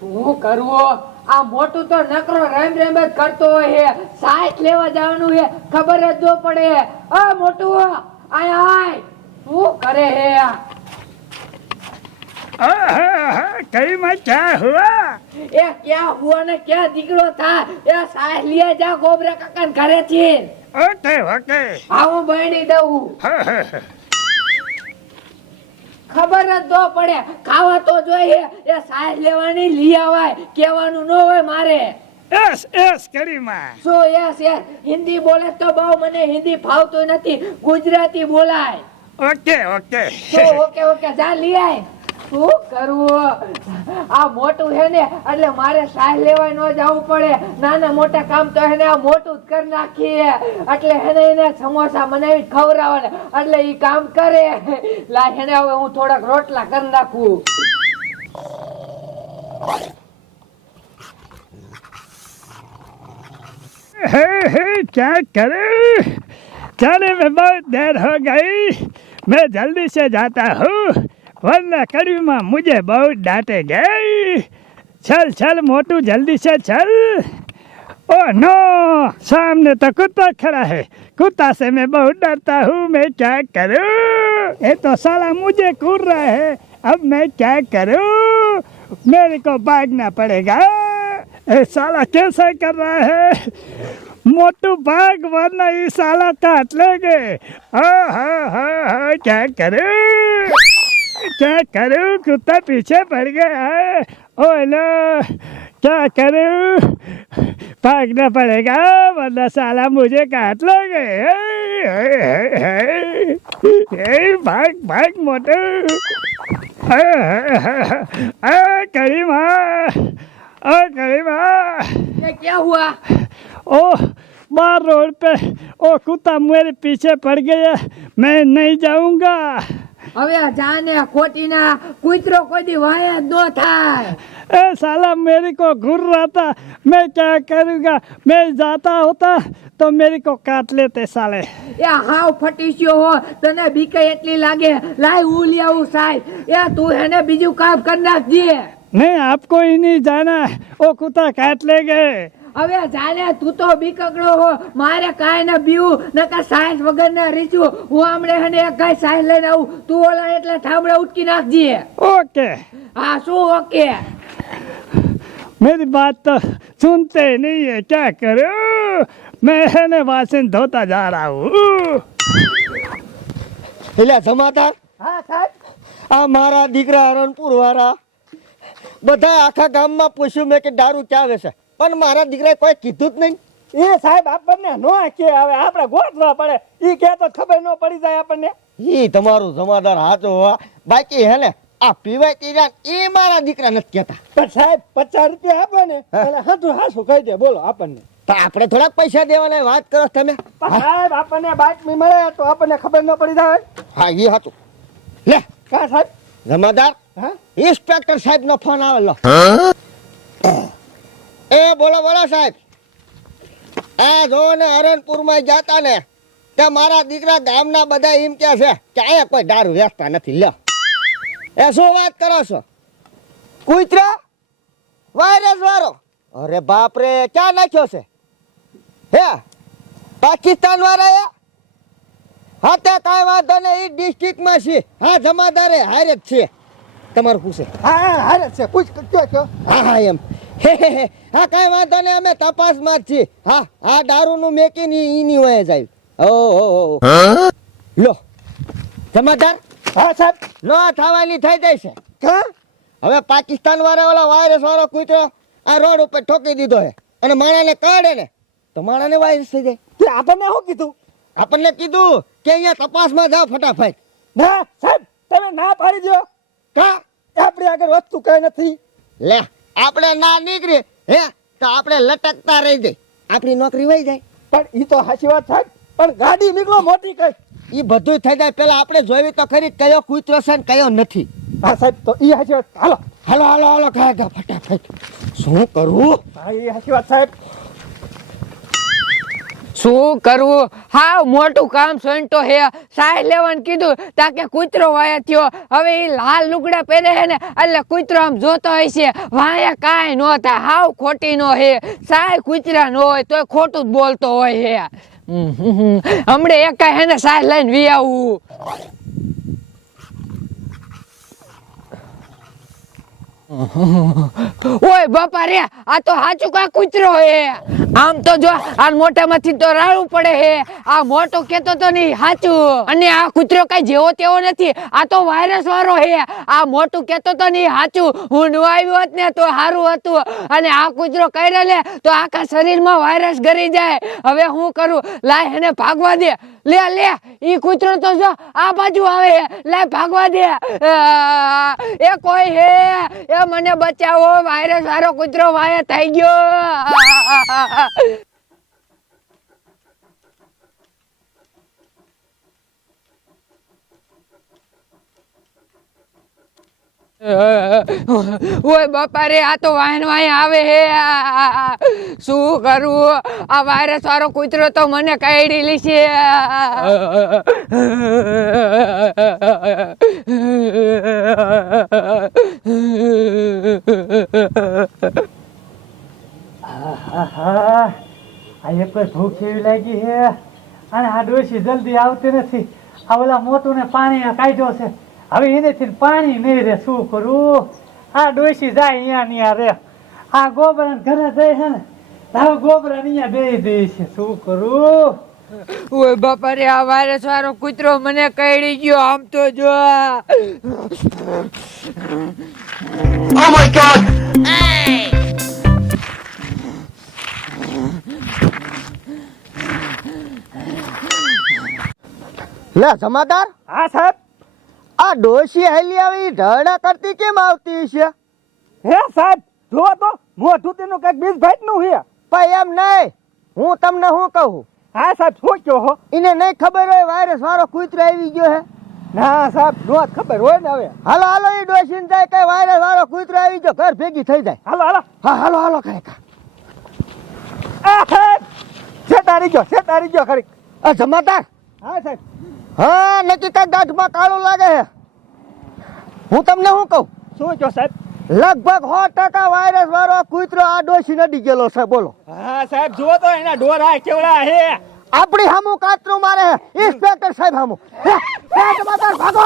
શું કરવું? આ મોટું તો નકરો રેમ રેમ જ કરતો હોય હે. સાઈટ લેવા જવાનું હે, ખબર જ ન પડે. આ મોટું આય આય, શું કરે હે? कई में क्या हुआ? એ ક્યાં હુआ ને ક્યાં દીકરો થા? એ સાઈટ લીએ જા ગોબરા કાકા ઘરે થી. ओके ओके આવું બહેણી દઉં. ખબર જ ન પડે, ખાવા તો જોઈએ. એ સાઈટ લેવાની લઈ આવાય, કહેવાનું ન હોય મારે. एस एस करी में શું યસ યસ? હિન્દી બોલે તો બહુ, મને હિન્દી ફાવતું નથી, ગુજરાતી બોલાય. ओके ओके શું ઓકે ઓકે, જા લઈ આય. શું કરવું? આ મોટું હે ને એટલે મારે સાહેબ લેવાય ન જવું પડે. નાના મોટા કામ તો એને આ મોટું જ કરી નાખીએ. એટલે એને સમોસા બનાવી ખવડાવવાને, એટલે ઈ કામ કરે. લા એને હવે હું થોડાક રોટલા કરી નાખું. क्या करूं? चले में बहुत देर हो गई, मैं जल्दी से जाता हूँ, वरना कड़ी में मुझे बहुत डांटेंगे। चल चल मोटू जल्दी से चल। ओह नो, सामने तो कुत्ता खड़ा है, कुत्ता से मैं बहुत डरता हूँ, मैं क्या करूँ? ये तो साला मुझे कूद रहा है, अब मैं क्या करूँ? मेरे को भागना पड़ेगा। ये साला कैसा कर रहा है? मोटू भाग वरना ये साला काट लेंगे। क्या करूं? क्या करूं? कुत्ता पीछे पड़ गया है। ओह लो, क्या करूं? भागना पड़ेगा वरना साला मुझे काट लेंगे। भाग भाग मोटू। करीमा, ओ करीमा, ये क्या हुआ? ओह बाहर रोड पे ओ कुत्ता मेरे पीछे पड़ गया, मैं नहीं जाऊंगा। હવે જાને ખોટીના કૂતરો કોઈ દી વાયા જ ન થાય. ए साला मेरे को घूर रहा था, मैं क्या करूंगा? मैं जाता होता तो मेरे को काट लेते साले। એ હાવ ફટીસ્યો હો, તને બીકે એટલી લાગે. લાય હું લઈ આવું સાહેબ. એ તું એને બીજું કામ કરી નાખજે. नहीं आपको ही नहीं जाना, वो कुत्ता काट लेंगे। હવે જાને તું તો બીકકડો હો, મારે કાંઈ ન બીવું નકર સાયન્સ વગર ના રીચું. હું હમણે હને એક ગાય સાયન્સ લઈને આવું, તું ઓલા એટલે ઠામડે ઉટકી નાખજે. ओके, હા શું ઓકે? मेरी बात तो सुनते नहीं है, क्या करूं? मैं है ने वासन धोता जा रहा हूँ। એટલે જમાદાર, હા સાહેબ. આ મારા દીકરા અરણપુર વાળા બધા આખા ગામમાં પૂછ્યું મેં કે દારૂ ક્યાં વેચે, પણ મારા દીકરાએ કોઈ કીધું જ નહીં. એ સાહેબ આપણને નો કે હવે આપણે ગોઠવા પડે, ઈ કે તો ખબર નો પડી જાય આપણને. ઈ તમારું જમાદાર હાચો હોવા, બાકી હે ને આ પીવાય તીરાન એ મારા દીકરા નથી કહેતા. પણ સાહેબ 50 રૂપિયા આપો ને એટલે હાથું હાસું કહી દે, બોલો આપણને. તો આપણે થોડાક પૈસા દેવાના વાત કરો તમે. સાહેબ આપણને બાતમી મળે તો આપણને ખબર ન પડી જાય. હા ઈ હાચું. લે કા સાહેબ? જમાદાર, હા ઇન્સ્પેક્ટર સાહેબ નો ફોન આવેલો. એ બોલો બોલો સાહેબ. આ જો ને અરણપુર માં જાતા ને તે મારા દીકરા ગામના બધા એમ કે છે કે અહીંયા કોઈ દારૂ વેચતા નથી. લ્યો એ શું વાત કરો છો? કૂતરા વાયરસ વાળો? અરે બાપ રે, ક્યાં નાખ્યો છે? હે પાકિસ્તાન વાળા? હા તે કાંઈ વાંધો ને, એ ડિસ્ટ્રિક્ટ માં છે. હા જમાદારે હારે જ છે. તમારું પૂછે? હા હારે છે, પૂછ કયો. હા હા એમ. હા કાંઈ વાંધો ને, અમે તપાસમાં જ છીએ. હા આ દારૂનું મેકીને ઈની વયે જાય. ઓ લો જમાદાર. હા સાહેબ. નો થવાની થઈ જાય છે. કા હવે પાકિસ્તાન વાળા ઓલા વાયરસ વાળો કૂતરો આ રોડ ઉપર ઠોકી દીધો છે અને માણાને કાઢે ને તો માણાને વાયરસ થઈ જાય. તે આપણને શું કીધું? આપણને કીધું કે અહીંયા તપાસમાં જાઓ ફટાફટ. ના સાહેબ, તમે ના પાડી દો. કા આપણી આગળ વસ્તુ કઈ નથી. લે આપણે ના નીકળીએ હે તો આપણે લટકતા રહી જાય, આપણી નોકરી વહી જાય. પણ ઈ તો સાચી વાત સાહેબ, પણ ગાડી નીકળો મોટી કઈ. ઈ બધું થઈ જાય પેલા આપણે જોવી તો ખરી કયો કૂતરો છે ને કયો નથી. હા સાહેબ, તો ઈ સાચી વાત. હાલો હાલો હાલો હાલો ખાય ફટાફટ. શું કરવું? હા ઈ સાચી વાત સાહેબ. શું કરવું? હા મોટું કામ સોંટો હે. સાહેબ લેવાનું કીધું તાકે કૂતરો વાયા થયો. હવે એ લાલ લુગડા પહેરે હે ને એટલે કૂતરો આમ જોતો હોય છે. વાયા કાંઈ નો થાય. હાવ ખોટી નો હે. સાહેબ કૂતરા નો હોય તોય ખોટું જ બોલતો હોય હે. હમણે એકાય હે ને સાહેબ લઈને વી આવું. ઓય બાપા રે, આ તો હાચું કા કૂતરો હે. આમ તો જો આ મોટામાંથી તો રાડવું પડે હે. આ મોટો કેતો તો નહીં હાચું. અને આ કૂતરો કઈ જેવો તેવો નથી. આ તો વાયરસ વાળો હે. આ મોટું કેતો તો નહીં હાચું. હું નો આવ્યો હોત ને તો સારું હતું. અને આ કૂતરો કર્યા લે તો આખા શરીરમાં વાયરસ ગરી જાય. હવે હું કરું? લાય એને ભાગવા દે. લે લે, ઈ કૂતરો તો જો આ બાજુ આવે. લાય ભાગવા દે. એ કોઈ હે? એ મને બચાવો, વાયરસ વાળો કૂતરો વાયા થઈ ગયો. ઓય બાપા રે, આ તો વાયન વાય આવે હે. શું કરું? આ વાયરસ વાળો કૂતરો તો મને કરડી લીશે. આ એક કોઈ ભૂખ એવી લાગી છે અને આ ડોશી જલ્દી આવતી નથી. આ ઓલા મોટું ને પાણી કાઢ્યો છે. હવે એનેથી પાણી નહીં રે. શું કરું? આ ડોશી જાય અહીંયા રે. આ ગોબરા ઘરે જાય છે ને, હવે ગોબરા અહીંયા દઈ દે છે. શું કરું? ઓય બાપા રે, આ વાયરસ વાળો કૂતરો મને કરડી ગયો. આમ તો જો. Oh my god! લે જમાદાર, હા સાહેબ. આ ડોશી હાલી આવી ઢળા કરતી કેમ આવતી છે? હે સાહેબ, જો તો મોઢું તેનું કઈક બીજ ભાઈ નું છે. ભાઈ એમ નહીં, હું તમને શું કહું? હા સાહેબ, શું કહો હો? એને નહીં ખબર હોય વાયરસ વાળો કૂતરો આવી ગયો હે? ના સાહેબ, નો જ ખબર હોય ને. હવે હાલો હાલો, એ ડોશી ને જાય કઈ વાયરસ વાળો કૂતરો આવી ગયો, ઘર ભેગી થઈ જાય. હાલો હાલો. હા હાલો હાલો કઈ આ સાહેબ, શેતારી ગયો ખરી. આ જમાદાર, હા સાહેબ. હા નક્કી કઈ દાઢમાં કાળું લાગે છે. હું તમને શું કહું? શું કહો સાહેબ? લગભગ 100% વાયરસ વાળો કૂતરો આ ડોશી નડી ગયેલો છે. બોલો. હા સાહેબ, જુઓ તો એના ડોરા કેવડા હે. આપણી હામું કાતરું મારે. ઇન્સ્પેક્ટર સાહેબ હામું. જમાદાર ભાગો.